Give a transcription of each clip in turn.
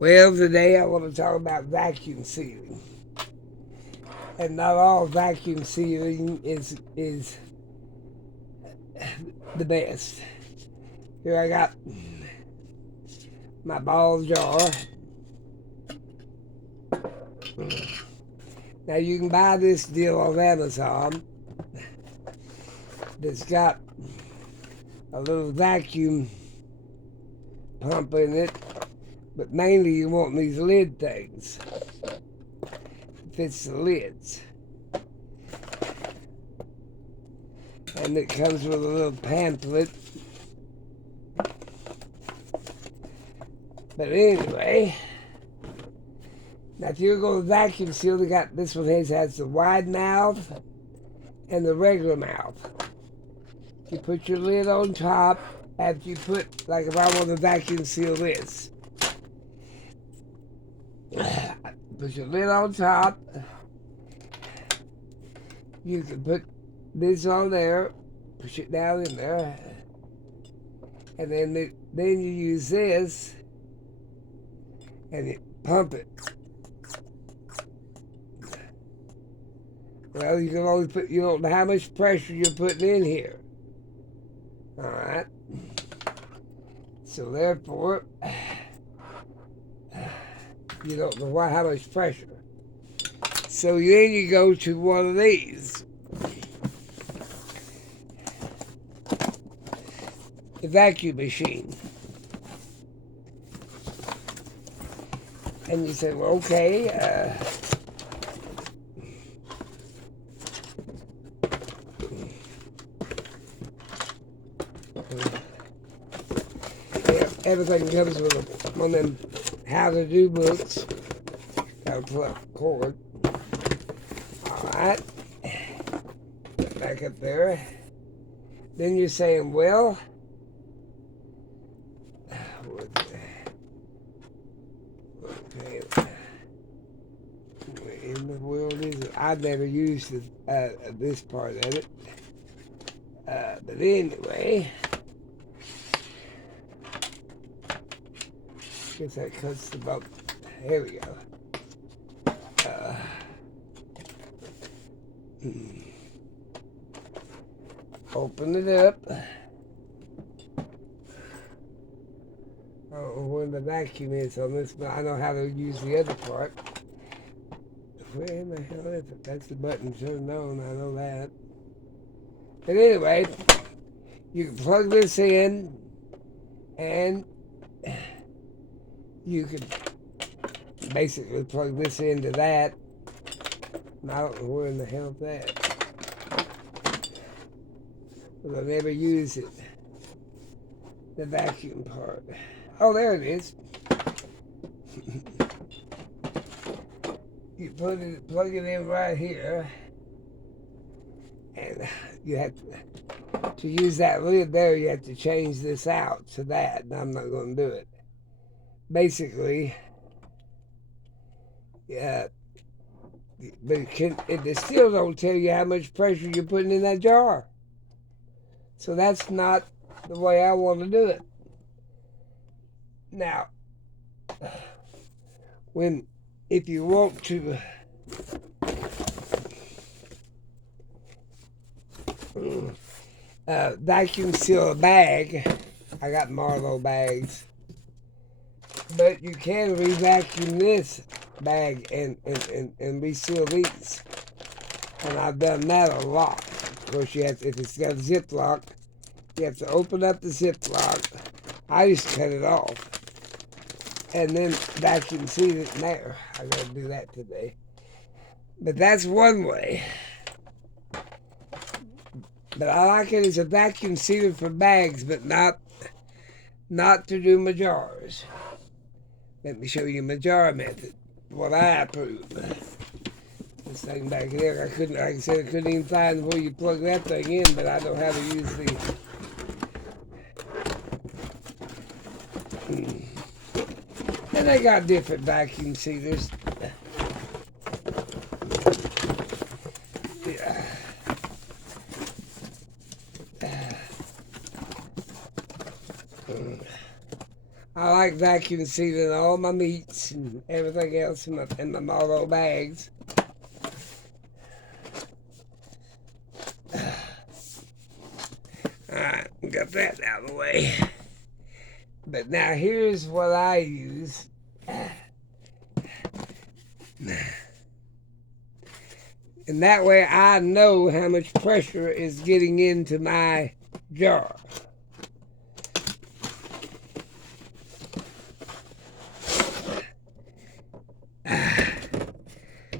Well, today I want to talk about vacuum sealing. And not all vacuum sealing is the best. Here I got my ball jar. Now you can buy this deal on Amazon that's got a little vacuum pump in it, but mainly you want these lid things. It fits the lids. And it comes with a little pamphlet. But anyway, now if you're going to vacuum seal, they got this one has the wide mouth and the regular mouth. You put your lid on top after you put, like if I want to vacuum seal this. Put your lid on top. You can put this on there, push it down in there, and then you use this and you pump it. Well, you can always put, you don't know how much pressure you're putting in here. All right. So therefore, you don't know how much pressure. So then you go to one of these. The vacuum machine. And you say, well, okay, everything comes with one of them how-to-do books. Gotta pull up the cord. Alright. Back up there. Then you're saying, well, okay, what in the world is it? I've never used this part of it. But anyway, guess that cuts the bump. Here we go. Open it up. I don't know where the vacuum is on this, but I know how to use the other part. Where in the hell is it? That's the button turned on, I know that. But anyway, you can plug this in and you can basically plug this into that. And I don't know where in the hell that. But I never use it. The vacuum part. Oh, there it is. You plug it in right here. And you have to use that lid there, you have to change this out to that. And I'm not going to do it. Basically, yeah, but it still don't tell you how much pressure you're putting in that jar. So that's not the way I want to do it. Now, if you want to vacuum seal a bag, I got Marlowe bags, but you can re-vacuum this bag and reseal these. And I've done that a lot. Of course, you have to, if it's got a Ziploc, you have to open up the Ziploc. I just cut it off. And then vacuum seal it in there. I gotta do that today. But that's one way. But I like it as a vacuum sealer for bags, but not to do my jars. Let me show you my jar method. What I approve. This thing back there, like I said, I couldn't even find where you plug that thing in, but I know how to use the. And they got different vacuum sealers. Yeah. I like vacuum sealing all my meats and everything else in my Marlowe bags. Alright, got that out of the way. But now here's what I use. And that way I know how much pressure is getting into my jar.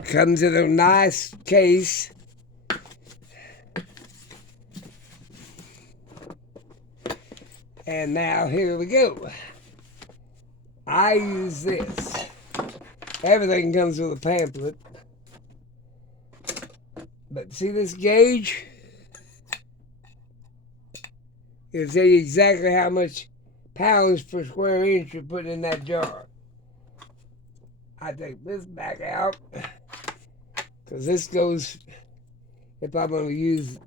Comes in a nice case. And now here we go. I use this. Everything comes with a pamphlet. But see this gauge? It'll tell you exactly how much pounds per square inch you're putting in that jar. I take this back out because this goes, if I'm going to use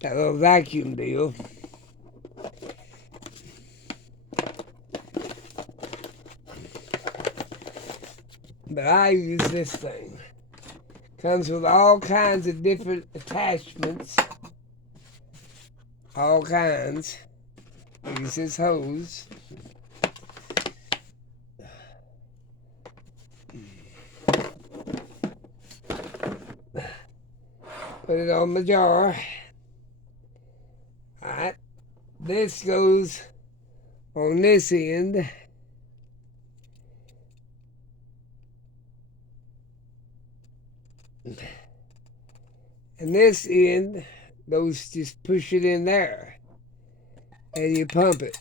that little vacuum deal. But I use this thing. Comes with all kinds of different attachments. All kinds. Use this hose. Put it on the jar. Alright. This goes on this end. And this end goes, just push it in there. And you pump it.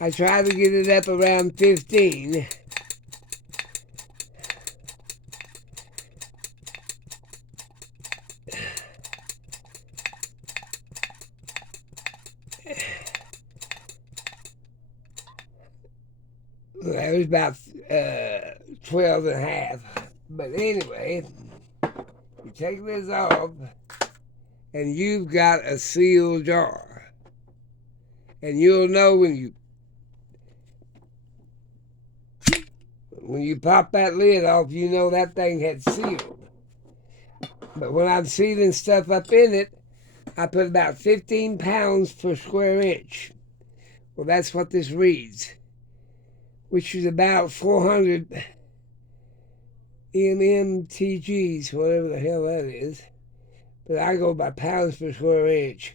I try to get it up around 15. That was about 12 and a half. But anyway, you take this off, and you've got a sealed jar. And you'll know when you pop that lid off, you know that thing had sealed. But when I'm sealing stuff up in it, I put about 15 pounds per square inch. Well, that's what this reads, which is about 400 mmTGs, whatever the hell that is. But I go by pounds per square inch.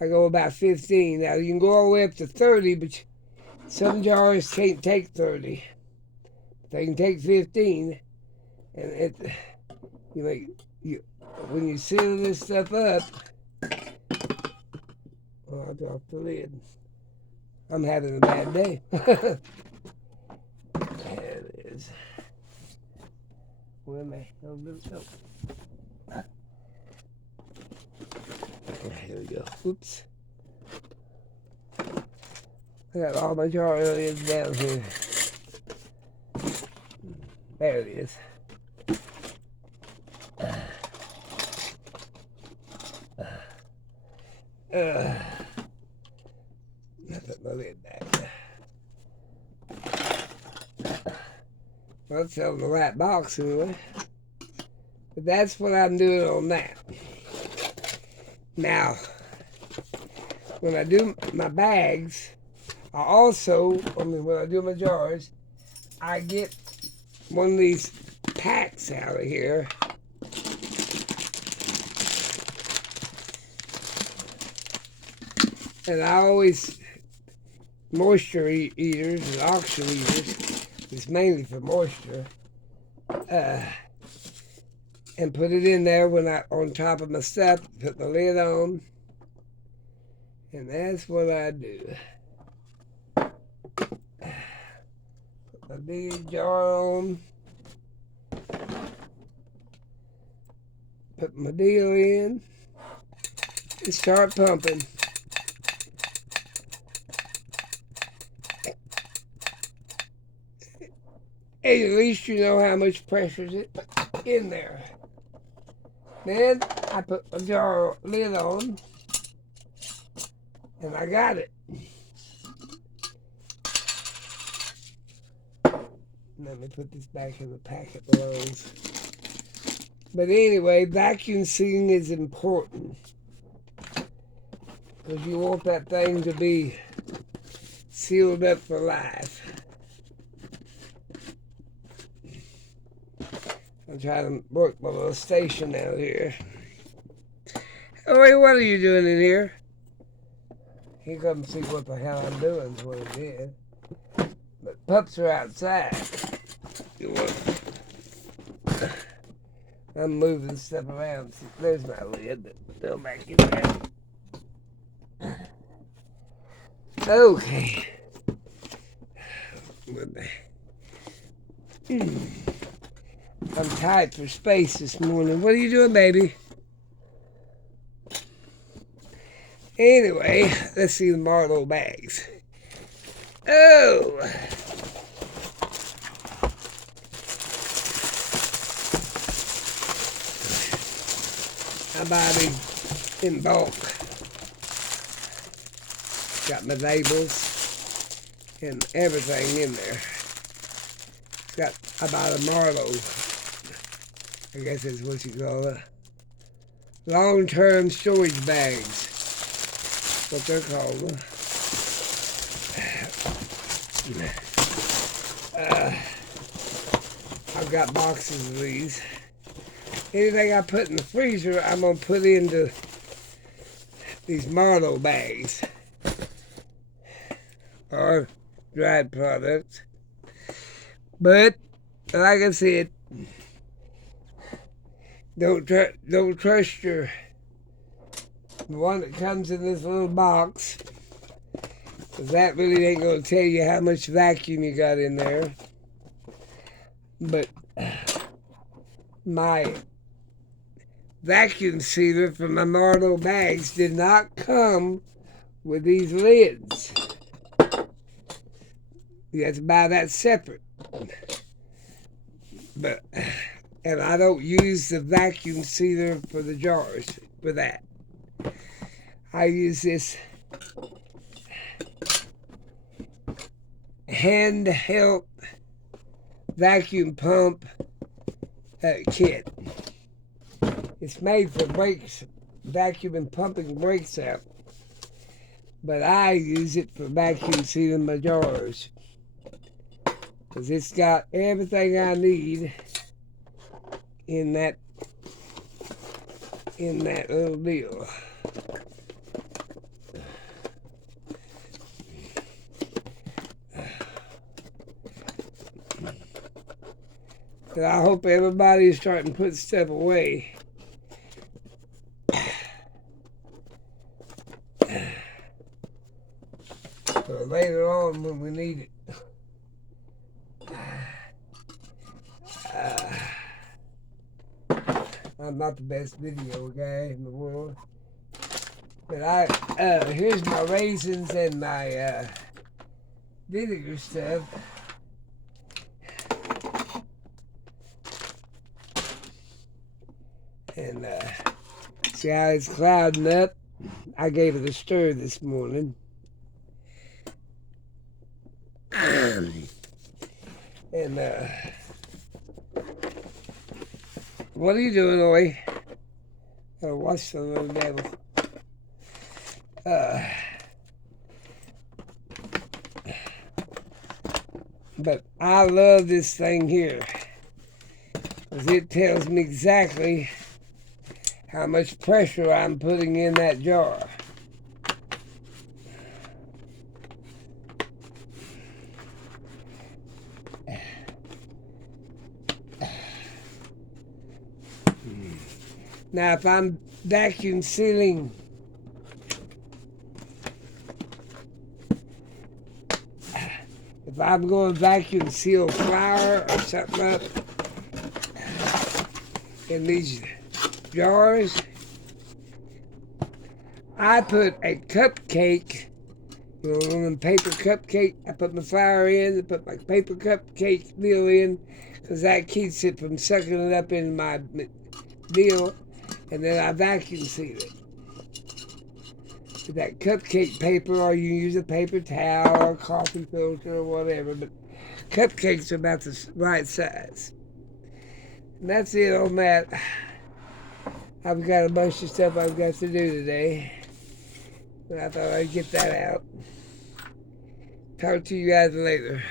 I go about 15. Now, you can go all the way up to 30, but some jars can't take 30. They can take 15. And when you seal this stuff up, oh, I dropped the lid. I'm having a bad day. There it is. Where am I? Oh. Here we go. Oops. I got all my jar lids down here. There it is. I put my lid back. Well, it's on the right box anyway. But that's what I'm doing on that. Now, when I do my bags, when I do my jars, I get one of these packs out of here. And I always, moisture eaters and oxygen eaters, it's mainly for moisture, and put it in there on top of my stuff, put the lid on, and that's what I do. Put my big jar on, put my deal in, and start pumping. Hey, at least you know how much pressure is in there. Then I put a jar lid on, and I got it. Let me put this back in the packet belongs. But anyway, vacuum sealing is important because you want that thing to be sealed up for life. I'm trying to work my little station out here. Oh, wait, what are you doing in here? He come see what the hell I'm doing is what it is. But pups are outside. I'm moving stuff around. See, there's my lid, but they'll back in there. Okay. I'm tight for space this morning. What are you doing, baby? Anyway, let's see the Marlowe bags. Oh! I buy these in bulk. Got my labels and everything in there. It's got about a Marlowe, I guess that's what you call it. Long-term storage bags. What they're called. I've got boxes of these. Anything I put in the freezer, I'm going to put into these Marlowe bags. Or dried products. But, like I said, don't trust the one that comes in this little box. Because that really ain't going to tell you how much vacuum you got in there. But my vacuum sealer for my Marlowe bags did not come with these lids. You have to buy that separate. But, and I don't use the vacuum sealer for the jars for that. I use this handheld vacuum pump kit. It's made for brakes, vacuum and pumping brakes out. But I use it for vacuum sealing my jars. Because it's got everything I need in that little deal. But I hope everybody's starting to put stuff away. So later on when we need it. I'm not the best video guy in the world. But here's my raisins and my vinegar stuff. And see how it's clouding up? I gave it a stir this morning. And what are you doing, Oi? Gotta watch the little devil. But I love this thing here, because it tells me exactly how much pressure I'm putting in that jar. Now, if I'm vacuum sealing if I'm going to vacuum seal flour or something up in these jars, I put a cupcake, you know, one of them paper cupcake. I put my flour in, I put my paper cupcake deal in, because that keeps it from sucking it up in my deal. And then I vacuum seal it with that cupcake paper, or you use a paper towel or coffee filter or whatever. But cupcakes are about the right size. And that's it on that. I've got a bunch of stuff I've got to do today. But I thought I'd get that out. Talk to you guys later.